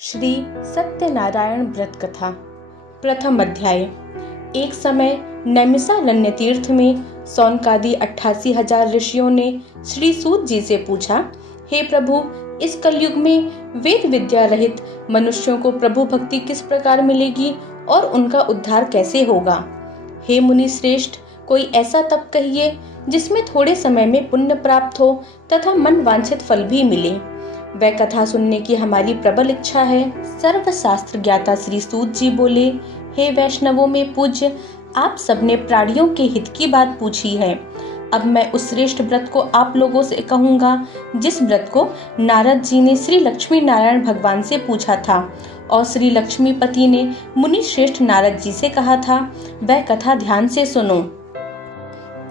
श्री सत्यनारायण व्रत कथा। प्रथम अध्याय। एक समय नैमिषारण्य तीर्थ में सौनकादि 88,000 ऋषियों ने श्री सूत जी से पूछा, हे प्रभु, इस कलयुग में वेद विद्या रहित मनुष्यों को प्रभु भक्ति किस प्रकार मिलेगी और उनका उद्धार कैसे होगा? हे मुनि श्रेष्ठ, कोई ऐसा तप कहिए जिसमें थोड़े समय में पुण्य प्राप्त हो तथा मन वांछित फल भी मिले। वह कथा सुनने की हमारी प्रबल इच्छा है। सर्वशास्त्र ज्ञाता श्री सूत जी बोले, हे वैष्णवों में पूज्य, आप सबने प्राणियों के हित की बात पूछी है। अब मैं उस श्रेष्ठ व्रत को आप लोगों से कहूँगा जिस व्रत को नारद जी ने श्री लक्ष्मी नारायण भगवान से पूछा था और श्री लक्ष्मीपति ने मुनि श्रेष्ठ नारद जी से कहा था। वह कथा ध्यान से सुनो।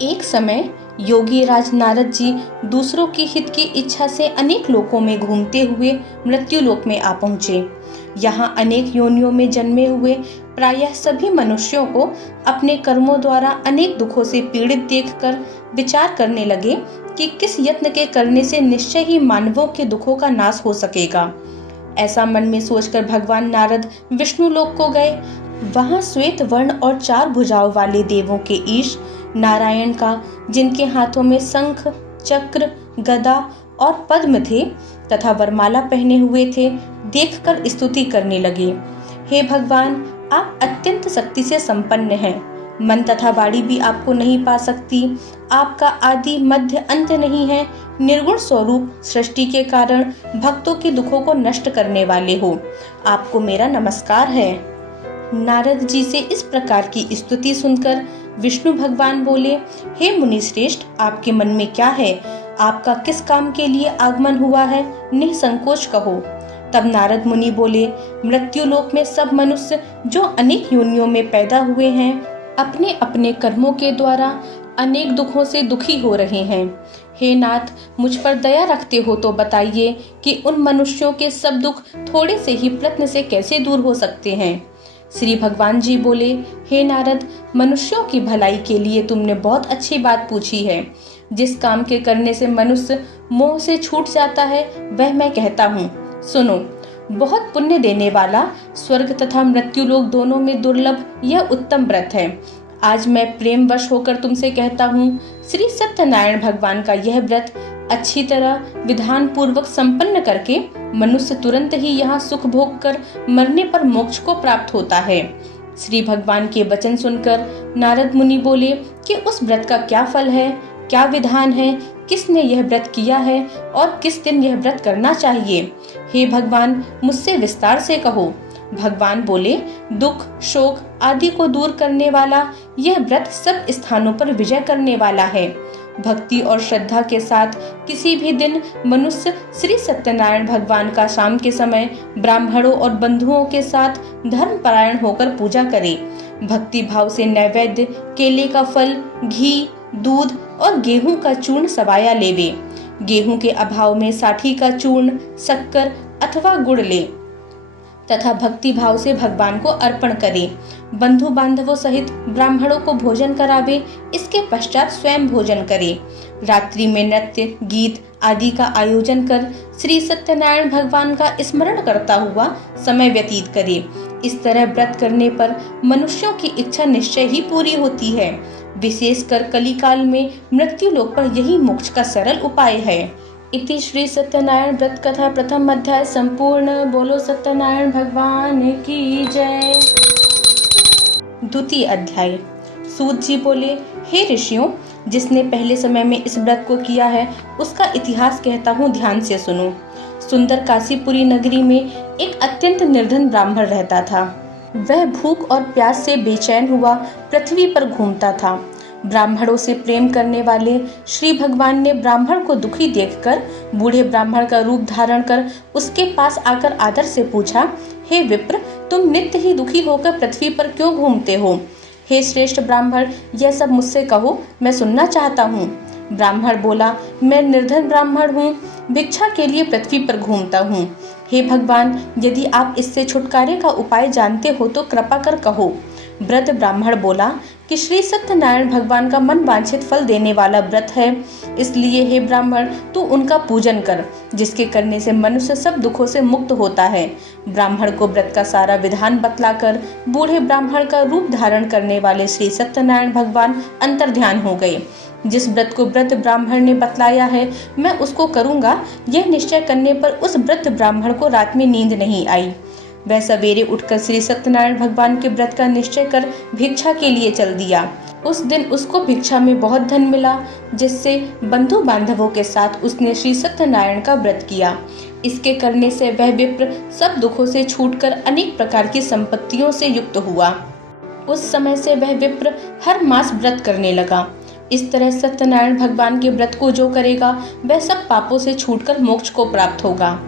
एक समय योगी राज नारद जी दूसरों के हित की इच्छा से अनेक लोकों में घूमते हुए मृत्यु लोक में आ पहुँचे। यहाँ अनेक योनियों में जन्मे हुए प्रायः सभी मनुष्यों को अपने कर्मों द्वारा अनेक दुखों से पीड़ित देखकर विचार करने लगे कि किस यत्न के करने से निश्चय ही मानवों के दुखों का नाश हो सकेगा। ऐसा मन में सोचकर भगवान नारद विष्णु लोक को गए। वहाँ श्वेत वर्ण और 4 भुजाओं वाले देवों के ईश नारायण का, जिनके हाथों में शंख, चक्र, गदा और पद्म थे तथा वरमाला पहने हुए थे, देखकर स्तुति करने लगे। हे भगवान, आप अत्यंत शक्ति से संपन्न हैं। मन तथा वाणी भी आपको नहीं पा सकती। आपका आदि मध्य अंत नहीं है। निर्गुण स्वरूप सृष्टि के कारण भक्तों के दुखों को नष्ट करने वाले हो। आपको मेरा नमस्कार है। नारद जी से इस प्रकार की स्तुति सुनकर विष्णु भगवान बोले, हे मुनि श्रेष्ठ, आपके मन में क्या है? आपका किस काम के लिए आगमन हुआ है? निसंकोच कहो। तब नारद मुनि बोले, मृत्यु लोक में सब मनुष्य जो अनेक योनियों में पैदा हुए हैं, अपने अपने कर्मों के द्वारा अनेक दुखों से दुखी हो रहे हैं। हे नाथ, मुझ पर दया रखते हो तो बताइए कि उन मनुष्यों के सब दुख थोड़े से ही प्रयत्न से कैसे दूर हो सकते हैं? श्री भगवान जी बोले, हे नारद, मनुष्यों की भलाई के लिए तुमने बहुत अच्छी बात पूछी है। जिस काम के करने से मनुष्य मोह से छूट जाता है वह मैं कहता हूँ, सुनो। बहुत पुण्य देने वाला, स्वर्ग तथा मृत्यु लोक दोनों में दुर्लभ यह उत्तम व्रत है। आज मैं प्रेमवश होकर तुमसे कहता हूँ, श्री सत्यनारायण भगवान का यह व्रत अच्छी तरह विधान पूर्वक संपन्न करके मनुष्य तुरंत ही यहाँ सुख भोग कर मरने पर मोक्ष को प्राप्त होता है। श्री भगवान के वचन सुनकर नारद मुनि बोले कि उस व्रत का क्या फल है, क्या विधान है, किसने यह व्रत किया है और किस दिन यह व्रत करना चाहिए? हे भगवान, मुझसे विस्तार से कहो। भगवान बोले, दुख, शोक आदि को दूर करने वाला यह व्रत सब स्थानों पर विजय करने वाला है। भक्ति और श्रद्धा के साथ किसी भी दिन मनुष्य श्री सत्यनारायण भगवान का शाम के समय ब्राह्मणों और बंधुओं के साथ धर्मपरायण होकर पूजा करे। भक्ति भाव से नैवेद्य, केले का फल, घी, दूध और गेहूं का चूर्ण सवाया लेवे। गेहूं के अभाव में साठी का चूर्ण, शक्कर अथवा गुड़ ले तथा भक्ति भाव से भगवान को अर्पण करे। बंधु बांधवों सहित ब्राह्मणों को भोजन करावे। इसके पश्चात स्वयं भोजन करे। रात्रि में नृत्य, गीत आदि का आयोजन कर श्री सत्यनारायण भगवान का स्मरण करता हुआ समय व्यतीत करे। इस तरह व्रत करने पर मनुष्यों की इच्छा निश्चय ही पूरी होती है। विशेषकर कलिकाल में मृत्यु लोक पर यही मोक्ष का सरल उपाय है। इति श्री सत्यनारायण व्रत कथा प्रथम अध्याय संपूर्ण। बोलो सत्यनारायण भगवान की जय। द्वितीय अध्याय। सूत जी बोले, हे ऋषियों, जिसने पहले समय में इस व्रत को किया है उसका इतिहास कहता हूँ, ध्यान से सुनो। सुंदर काशीपुरी नगरी में एक अत्यंत निर्धन ब्राह्मण रहता था। वह भूख और प्यास से बेचैन हुआ पृथ्वी पर घूमता था। ब्राह्मणों से प्रेम करने वाले श्री भगवान ने ब्राह्मण को दुखी देखकर बूढ़े ब्राह्मण का रूप धारण कर उसके पास आकर आदर से पूछा, हे विप्र, तुम नित्य ही दुखी होकर पृथ्वी पर क्यों घूमते हो? हे श्रेष्ठ ब्राह्मण, यह सब मुझसे कहो, मैं सुनना चाहता हूँ। ब्राह्मण बोला, मैं निर्धन ब्राह्मण हूँ, भिक्षा के लिए पृथ्वी पर घूमता हूँ। हे भगवान, यदि आप इससे छुटकारे का उपाय जानते हो तो कृपा कर कहो। वृद्ध ब्राह्मण बोला, कि श्री सत्यनारायण भगवान का मन वांछित फल देने वाला व्रत है, इसलिए हे ब्राह्मण तू उनका पूजन कर, जिसके करने से मनुष्य सब दुखों से मुक्त होता है। ब्राह्मण को व्रत का सारा विधान बतलाकर बूढ़े ब्राह्मण का रूप धारण करने वाले श्री सत्यनारायण भगवान अंतर्ध्यान हो गए। जिस व्रत को व्रत ब्राह्मण ने बतलाया है मैं उसको करूंगा, यह निश्चय करने पर उस व्रत ब्राह्मण को रात में नींद नहीं आई। वह सवेरे उठकर श्री सत्यनारायण भगवान के व्रत का निश्चय कर भिक्षा के लिए चल दिया। उस दिन उसको भिक्षा में बहुत धन मिला, जिससे बंधु बांधवों के साथ उसने श्री सत्यनारायण का व्रत किया। इसके करने से वह विप्र सब दुखों से छूटकर अनेक प्रकार की संपत्तियों से युक्त हुआ। उस समय से वह विप्र हर मास व्रत करने लगा। इस तरह सत्यनारायण भगवान के व्रत को जो करेगा वह सब पापों से छूटकर मोक्ष को प्राप्त होगा।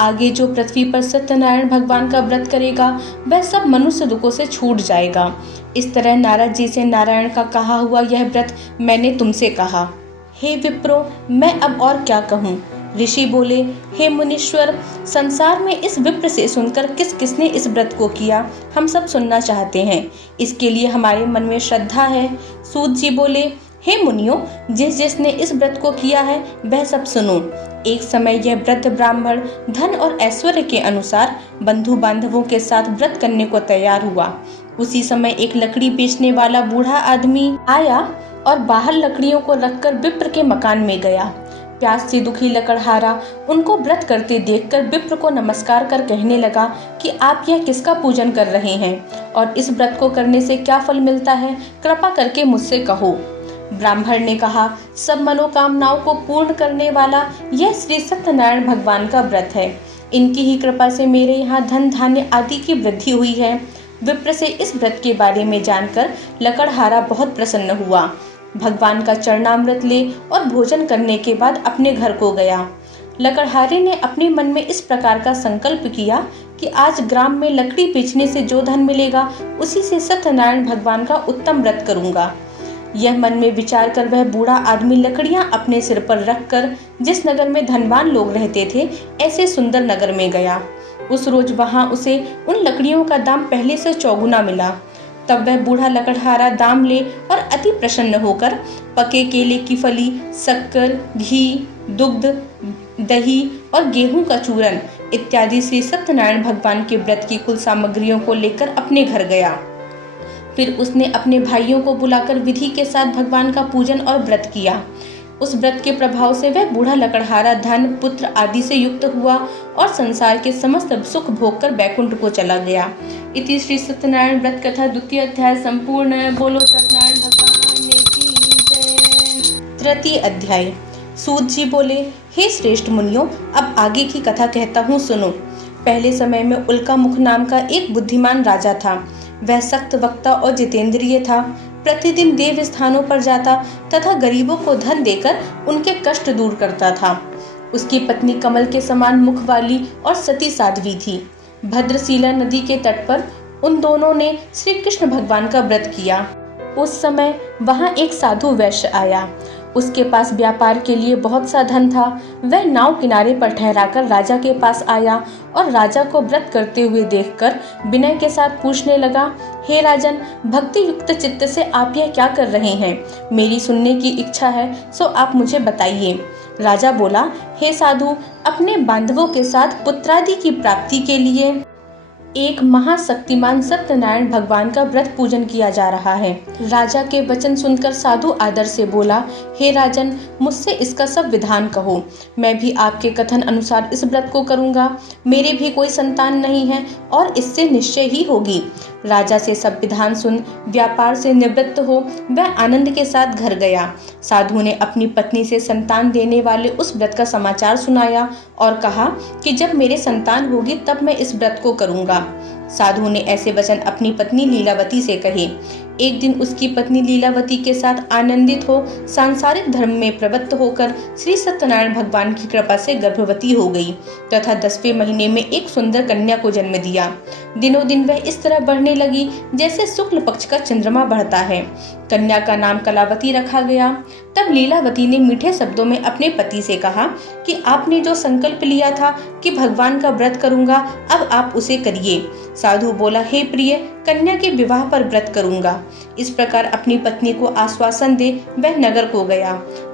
आगे जो पृथ्वी पर सत्यनारायण भगवान का व्रत करेगा वह सब मनुष्य दुखों से छूट जाएगा। इस तरह नारद जी से नारायण का कहा हुआ यह व्रत मैंने तुमसे कहा। हे विप्रो, मैं अब और क्या कहूँ। ऋषि बोले, हे मुनीश्वर, संसार में इस विप्र से सुनकर किस किसने इस व्रत को किया हम सब सुनना चाहते हैं। इसके लिए हमारे मन में श्रद्धा है। सूत जी बोले, हे मुनियों, जिस जिसने इस व्रत को किया है वह सब सुनो। एक समय यह व्रत ब्राह्मण धन और ऐश्वर्य के अनुसार बंधु बांधवों के साथ व्रत करने को तैयार हुआ। उसी समय एक लकड़ी बेचने वाला बूढ़ा आदमी आया और बाहर लकड़ियों को रखकर विप्र के मकान में गया। प्यास से दुखी लकड़हारा उनको व्रत करते देखकर विप्र को नमस्कार कर कहने लगा कि आप यह किसका पूजन कर रहे हैं और इस व्रत को करने से क्या फल मिलता है, कृपा करके मुझसे कहो। ब्राह्मण ने कहा, सब मनोकामनाओं को पूर्ण करने वाला यह श्री सत्यनारायण भगवान का व्रत है। इनकी ही कृपा से मेरे यहाँ धन धान्य आदि की वृद्धि हुई है। विप्र से इस व्रत के बारे में जानकर लकड़हारा बहुत प्रसन्न हुआ। भगवान का चरणामृत ले और भोजन करने के बाद अपने घर को गया। लकड़हारे ने अपने मन में इस प्रकार का संकल्प किया कि आज ग्राम में लकड़ी बेचने से जो धन मिलेगा उसी से सत्यनारायण भगवान का उत्तम व्रत करूंगा। यह मन में विचार कर वह बूढ़ा आदमी लकड़ियां अपने सिर पर रखकर जिस नगर में धनवान लोग रहते थे ऐसे सुंदर नगर में गया। उस रोज वहां उसे उन लकड़ियों का दाम पहले से चौगुना मिला। तब वह बूढ़ा लकड़हारा दाम ले और अति प्रसन्न होकर पके केले की फली, शक्कर, घी, दुग्ध, दही और गेहूं का चूरन इत्यादि श्री सत्यनारायण भगवान के व्रत की कुल सामग्रियों को लेकर अपने घर गया। फिर उसने अपने भाइयों को बुलाकर विधि के साथ भगवान का पूजन और व्रत किया। उस व्रत के प्रभाव से वह बूढ़ा लकड़हारा धन, पुत्र आदि से युक्त हुआ और संसार के समस्त सुख भोग कर बैकुंठ को चला गया। इति श्री सत्यनारायण व्रत कथा द्वितीय अध्याय संपूर्ण। बोलो सत्यनारायण भगवान की जय। तृतीय अध्याय। सूत जी बोले, हे श्रेष्ठ मुनियों, अब आगे की कथा कहता हूँ, सुनो। पहले समय में उल्का मुख नाम का एक बुद्धिमान राजा था। वह सख्त वक्ता और जितेंद्रिय था। प्रतिदिन देव स्थानों पर जाता तथा गरीबों को धन देकर उनके कष्ट दूर करता था। उसकी पत्नी कमल के समान मुख वाली और सती साध्वी थी। भद्रशिला नदी के तट पर उन दोनों ने श्री कृष्ण भगवान का व्रत किया। उस समय वहां एक साधु वैश्य आया। उसके पास व्यापार के लिए बहुत सा धन था। वह नाव किनारे पर ठहराकर राजा के पास आया और राजा को व्रत करते हुए देखकर विनय के साथ पूछने लगा, हे राजन, भक्ति युक्त चित्त से आप यह क्या कर रहे हैं? मेरी सुनने की इच्छा है, सो आप मुझे बताइए। राजा बोला, हे साधु, अपने बांधवों के साथ पुत्रादि की प्राप्ति के लिए एक महाशक्तिमान सत्यनारायण भगवान का व्रत पूजन किया जा रहा है। राजा के वचन सुनकर साधु आदर से बोला, हे राजन, मुझसे इसका सब विधान कहो। मैं भी आपके कथन अनुसार इस व्रत को करूंगा। मेरे भी कोई संतान नहीं है और इससे निश्चय ही होगी। राजा से सब विधान सुन व्यापार से निवृत्त हो वह आनंद के साथ घर गया। साधु ने अपनी पत्नी से संतान देने वाले उस व्रत का समाचार सुनाया और कहा कि जब मेरे संतान होगी तब मैं इस व्रत को करूंगा। साधु ने ऐसे वचन अपनी पत्नी लीलावती से कहे। एक दिन उसकी पत्नी लीलावती के साथ आनंदित हो सांसारिक धर्म में प्रवृत्त होकर श्री सत्यनारायण भगवान की कृपा से गर्भवती हो गई तथा 10वें महीने में एक सुंदर कन्या को जन्म दिया। दिनों दिन वह इस तरह बढ़ने लगी जैसे शुक्ल पक्ष का चंद्रमा बढ़ता है। कन्या का नाम कलावती रखा गया। तब लीलावती ने मीठे शब्दों में अपने पति से कहा कि आपने जो संकल्प लिया था कि भगवान का व्रत करूंगा, अब आप उसे करिए। साधु बोला, हे प्रिय, कन्या के विवाह पर व्रत करूंगा। इस प्रकार अपनी पत्नी को आश्वासन दे वह नगर को गया।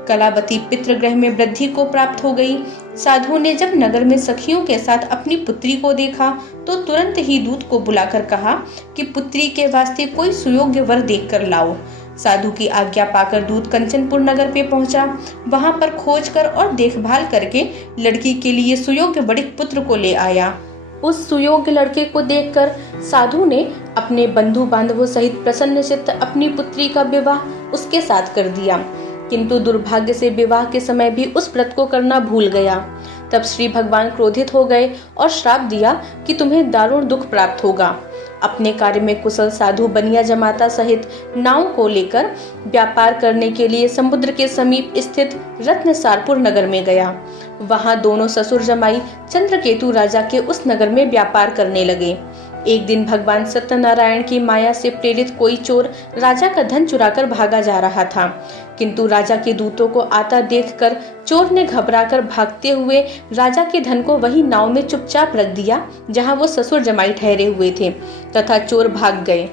कलावती पितृगृह में वृद्धि को प्राप्त हो गई। साधु ने जब नगर में सखियों के साथ अपनी पुत्री को देखा तो तुरंत ही दूत को बुलाकर कहा कि पुत्री के वास्ते कोई सुयोग्य वर देखकर लाओ। साधु की आज्ञा पाकर दूत कंचनपुर नगर पे पहुंचा। वहां पर खोज कर और देखभाल करके लड़की के लिए सुयोग्य वड़िक पुत्र को ले आया। उस सुयोग्य लड़के को देखकर साधु ने अपने बंधु बांधवों सहित प्रसन्न चित्त अपनी पुत्री का विवाह उसके साथ कर दिया, किंतु दुर्भाग्य से विवाह के समय भी उस व्रत को करना भूल गया। तब श्री भगवान क्रोधित हो गए और श्राप दिया कि तुम्हें दारुण दुख प्राप्त होगा। अपने कार्य में कुशल साधु बनिया जमाता सहित नाव को लेकर व्यापार करने के लिए समुद्र के समीप स्थित रत्नसारपुर नगर में गया। वहां दोनों ससुर जमाई चंद्रकेतु राजा के उस नगर में व्यापार करने लगे। एक दिन भगवान सत्यनारायण की माया से प्रेरित कोई चोर राजा का धन चुराकर भागा जा रहा था, किंतु राजा के दूतों को आता देखकर चोर ने घबराकर भागते हुए राजा के धन को वही नाव में चुपचाप रख दिया जहां वो ससुर जमाई ठहरे हुए थे, तथा चोर भाग गए।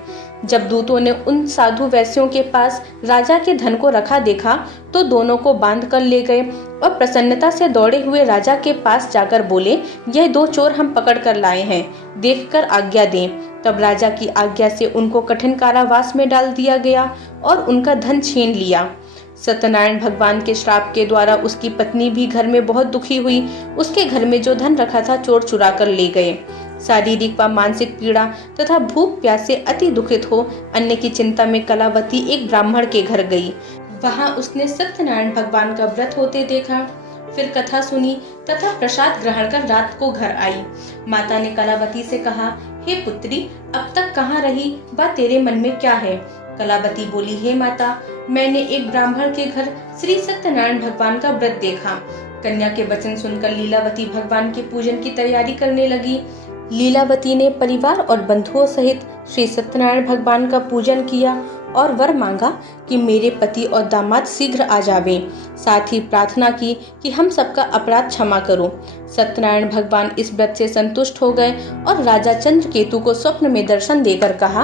जब दूतों ने उन साधु वैश्यों के पास राजा के धन को रखा देखा तो दोनों को बांध कर ले गए और प्रसन्नता से दौड़े हुए राजा के पास जाकर बोले, यह दो चोर हम पकड़ कर लाए हैं, देखकर आज्ञा दें। तब राजा की आज्ञा से उनको कठिन कारावास में डाल दिया गया और उनका धन छीन लिया। सत्यनारायण भगवान के श्राप के द्वारा उसकी पत्नी भी घर में बहुत दुखी हुई। उसके घर में जो धन रखा था चोर चुरा कर ले गए। शारीरिक व मानसिक पीड़ा तथा भूख प्यास से अति दुखित हो अन्न की चिंता में कलावती एक ब्राह्मण के घर गई। वहां उसने सत्यनारायण भगवान का व्रत होते देखा, फिर कथा सुनी तथा प्रसाद ग्रहण कर रात को घर आई। माता ने कलावती से कहा, हे पुत्री, अब तक कहाँ रही, व तेरे मन में क्या है? कलावती बोली, हे माता, मैंने एक ब्राह्मण के घर श्री सत्यनारायण भगवान का व्रत देखा। कन्या के वचन सुनकर लीलावती भगवान के पूजन की तैयारी करने लगी। लीलावती ने परिवार और बंधुओं सहित श्री सत्यनारायण भगवान का पूजन किया और वर मांगा कि मेरे पति और दामाद शीघ्र आ जावे। साथ ही प्रार्थना की कि हम सबका अपराध क्षमा करो। सत्यनारायण भगवान इस व्रत से संतुष्ट हो गए और राजा चंद्रकेतु को स्वप्न में दर्शन देकर कहा,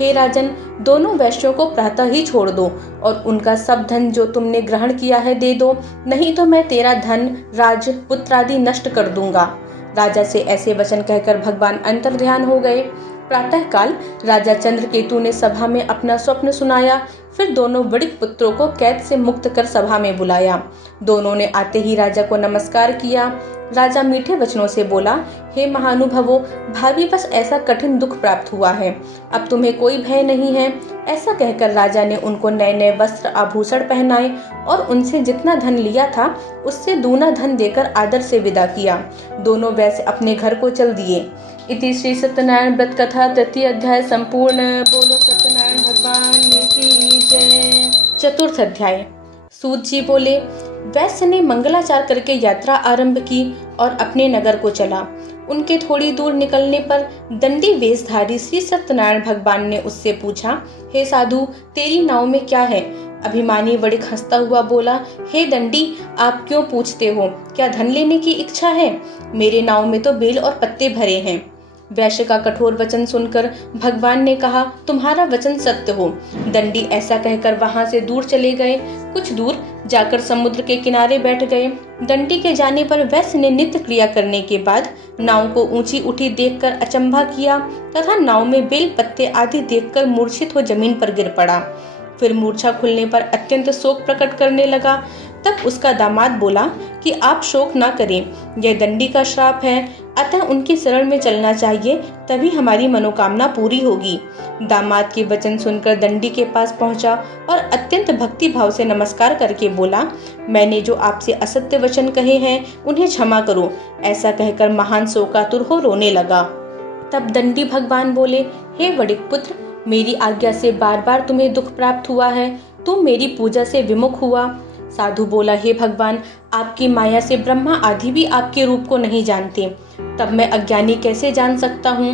हे राजन, दोनों वैश्यों को प्रातः ही छोड़ दो और उनका सब धन जो तुमने ग्रहण किया है दे दो, नहीं तो मैं तेरा धन, राज, पुत्र आदि नष्ट कर दूंगा। राजा से ऐसे वचन कहकर भगवान अंतर्ध्यान हो गए। प्रातः काल राजा चंद्रकेतु ने सभा में अपना स्वप्न सुनाया। फिर दोनों वड़िक पुत्रों को कैद से मुक्त कर सभा में बुलाया। दोनों ने आते ही राजा को नमस्कार किया। राजा मीठे वचनों से बोला, हे महानुभवो, भाभी बस ऐसा कठिन दुख प्राप्त हुआ है, अब तुम्हें कोई भय नहीं है। ऐसा कहकर राजा ने उनको नए नए वस्त्र आभूषण पहनाए और उनसे जितना धन लिया था उससे दूना धन देकर आदर से विदा किया। दोनों वैसे अपने घर को चल दिए। इति श्री सत्यनारायण व्रत कथा तृतीय अध्याय संपूर्ण। बोलो सत्यनारायण भगवान की जय। चतुर्थ अध्याय। सूत जी बोले, वैश्य ने मंगलाचार करके यात्रा आरंभ की और अपने नगर को चला। उनके थोड़ी दूर निकलने पर दंडी वेशधारी श्री सत्यनारायण भगवान ने उससे पूछा, हे साधु, तेरी नाव में क्या है? अभिमानी वड़िक हंसता हुआ बोला, हे दंडी, आप क्यों पूछते हो? क्या धन लेने की इच्छा है? मेरे नाव में तो बेल और पत्ते भरे हैं। वैश्य का कठोर वचन सुनकर भगवान ने कहा, तुम्हारा वचन सत्य हो। दंडी ऐसा कहकर वहां से दूर चले गए। कुछ दूर जाकर समुद्र के किनारे बैठ गए। दंडी के जाने पर वैश्य ने नित्य क्रिया करने के बाद नाव को ऊंची उठी देखकर अचंभा किया तथा नाव में बेल पत्ते आदि देखकर मूर्छित हो जमीन पर गिर पड़ा। फिर मूर्छा खुलने पर अत्यंत शोक प्रकट करने लगा। तब उसका दामाद बोला कि आप शोक ना करें, यह दंडी का श्राप है, अतः उनकी शरण में चलना चाहिए, तभी हमारी मनोकामना पूरी होगी। दामाद के वचन सुनकर दंडी के पास पहुंचा और अत्यंत भक्ति भाव से नमस्कार करके बोला, मैंने जो आपसे असत्य वचन कहे हैं उन्हें क्षमा करो। ऐसा कहकर महान शोकातुर हो रोने लगा। तब दंडी भगवान बोले, हे वड़िक पुत्र, मेरी आज्ञा से बार बार तुम्हें दुख प्राप्त हुआ है, तुम मेरी पूजा से विमुख हुआ। साधु बोला, हे भगवान, आपकी माया से ब्रह्मा आदि भी आपके रूप को नहीं जानते, तब मैं अज्ञानी कैसे जान सकता हूँ?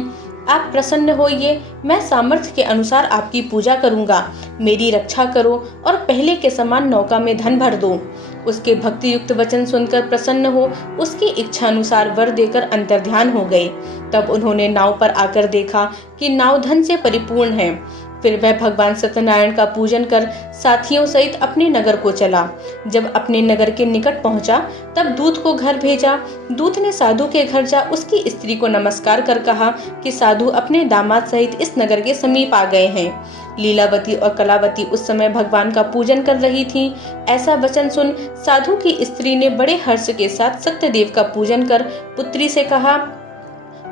आप प्रसन्न होइए, मैं सामर्थ्य के अनुसार आपकी पूजा करूंगा। मेरी रक्षा करो और पहले के समान नौका में धन भर दो। उसके भक्ति युक्त वचन सुनकर प्रसन्न हो उसकी इच्छा अनुसार वर देकर अंतर्ध्यान हो गए। तब उन्होंने नाव पर आकर देखा कि नाव धन से परिपूर्ण है। फिर वह भगवान सत्यनारायण का पूजन कर साथियों सहित अपने नगर को चला। जब अपने नगर के निकट पहुंचा तब दूत को घर भेजा। दूत ने साधु के घर जा उसकी स्त्री को नमस्कार कर कहा कि साधु अपने दामाद सहित इस नगर के समीप आ गए हैं। लीलावती और कलावती उस समय भगवान का पूजन कर रही थीं। ऐसा वचन सुन साधु की स्त्री ने बड़े हर्ष के साथ सत्यदेव का पूजन कर पुत्री से कहा,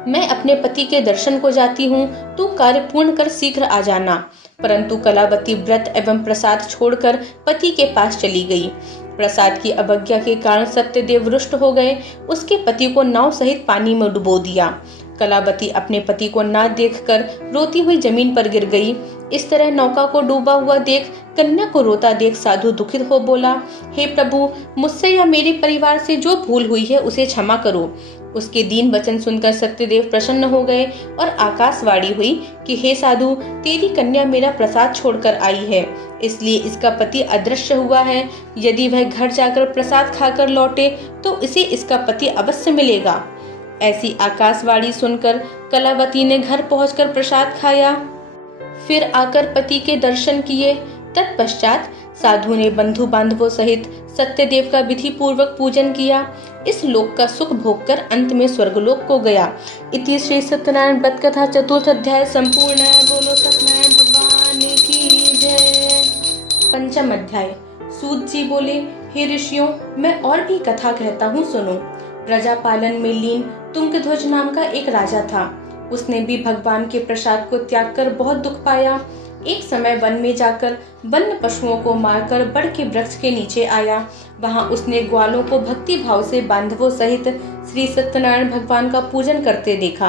मैं अपने पति के दर्शन को जाती हूँ, तू कार्य पूर्ण कर शीघ्र आ जाना। परंतु कलावती व्रत एवं प्रसाद छोड़कर पति के पास चली गई। प्रसाद की अवज्ञा के कारण सत्यदेव रुष्ट हो गए। उसके पति को नाव सहित पानी में डुबो दिया। कलावती अपने पति को ना देखकर रोती हुई जमीन पर गिर गई। इस तरह नौका को डूबा हुआ देख, कन्या को रोता देख साधु दुखित हो बोला, हे प्रभु, मुझसे या मेरे परिवार से जो भूल हुई है उसे क्षमा करो। उसके दीन वचन सुनकर सत्यदेव प्रसन्न हो गए और आकाशवाणी हुई कि हे साधु, तेरी कन्या मेरा प्रसाद छोड़कर आई है, इसलिए इसका पति अदृश्य हुआ है। यदि वह घर जाकर प्रसाद खाकर लौटे तो इसे इसका पति अवश्य मिलेगा। ऐसी आकाशवाणी सुनकर कलावती ने घर पहुंचकर प्रसाद खाया, फिर आकर पति के दर्शन किए। तत्पश्चात साधु ने बंधु बांधवों सहित सत्यदेव का विधि पूर्वक पूजन किया। इस लोक का सुख भोग कर अंत में स्वर्गलोक को गया। इति श्री सत्यनारायण व्रत कथा चतुर्थ अध्याय संपूर्ण। बोलो सत्यनारायण भगवान की जय। पंचम अध्याय। सूत जी बोले, हे ऋषियों, मैं और भी कथा कहता हूँ, सुनो। प्रजा पालन में लीन तुंगध्वज नाम का एक राजा था। उसने भी भगवान के प्रसाद को त्याग कर बहुत दुख पाया। एक समय वन में जाकर वन्य पशुओं को मारकर बड़ के वृक्ष के नीचे आया। वहां उसने ग्वालों को भक्ति भाव से बांधवों सहित श्री सत्यनारायण भगवान का पूजन करते देखा।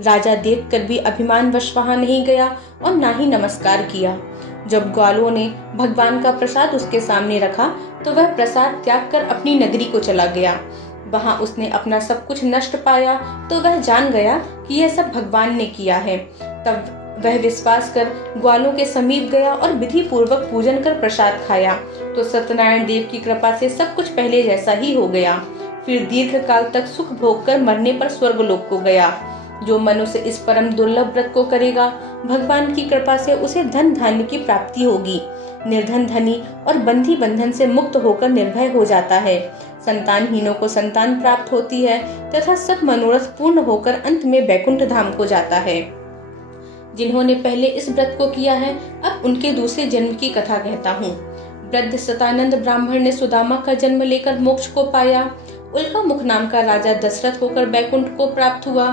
राजा देखकर भी अभिमानवश वहां नहीं गया और ना ही नमस्कार किया। जब ग्वालों ने भगवान का प्रसाद उसके सामने रखा तो वह प्रसाद त्याग कर अपनी नगरी को चला गया। वहां उसने अपना सब कुछ नष्ट पाया तो वह जान गया कि यह सब भगवान ने किया है। तब वह विश्वास कर ग्वालों के समीप गया और विधि पूर्वक पूजन कर प्रसाद खाया तो सत्यनारायण देव की कृपा से सब कुछ पहले जैसा ही हो गया। फिर दीर्घ काल तक सुख भोग कर मरने पर स्वर्गलोक को गया। जो मनुष्य इस परम दुर्लभ व्रत को करेगा, भगवान की कृपा से उसे धन धान्य की प्राप्ति होगी। निर्धन धनी और बंधी बंधन से मुक्त होकर निर्भय हो जाता है। संतानहीनों को संतान प्राप्त होती है तथा सब मनोरथ पूर्ण होकर अंत में वैकुंठ धाम को जाता है। जिन्होंने पहले इस व्रत को किया है, अब उनके दूसरे जन्म की कथा कहता हूँ। वृद्ध सतानंद ब्राह्मण ने सुदामा का जन्म लेकर मोक्ष को पाया। उल्का मुख नाम का राजा दशरथ होकर वैकुंठ को प्राप्त हुआ।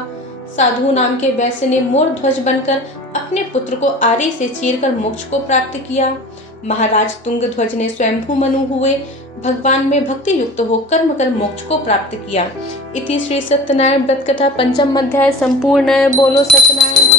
साधु नाम के वैश्य ने मोर ध्वज बनकर अपने पुत्र को आरे से चीरकर मोक्ष को प्राप्त किया। महाराज तुंगध्वज ने स्वयंभू मनु हुए भगवान में भक्ति युक्त हो कर्म कर मोक्ष को प्राप्त किया। इति श्री सत्यनारायण व्रत कथा पंचम अध्याय संपूर्ण। बोलो सत्यनारायण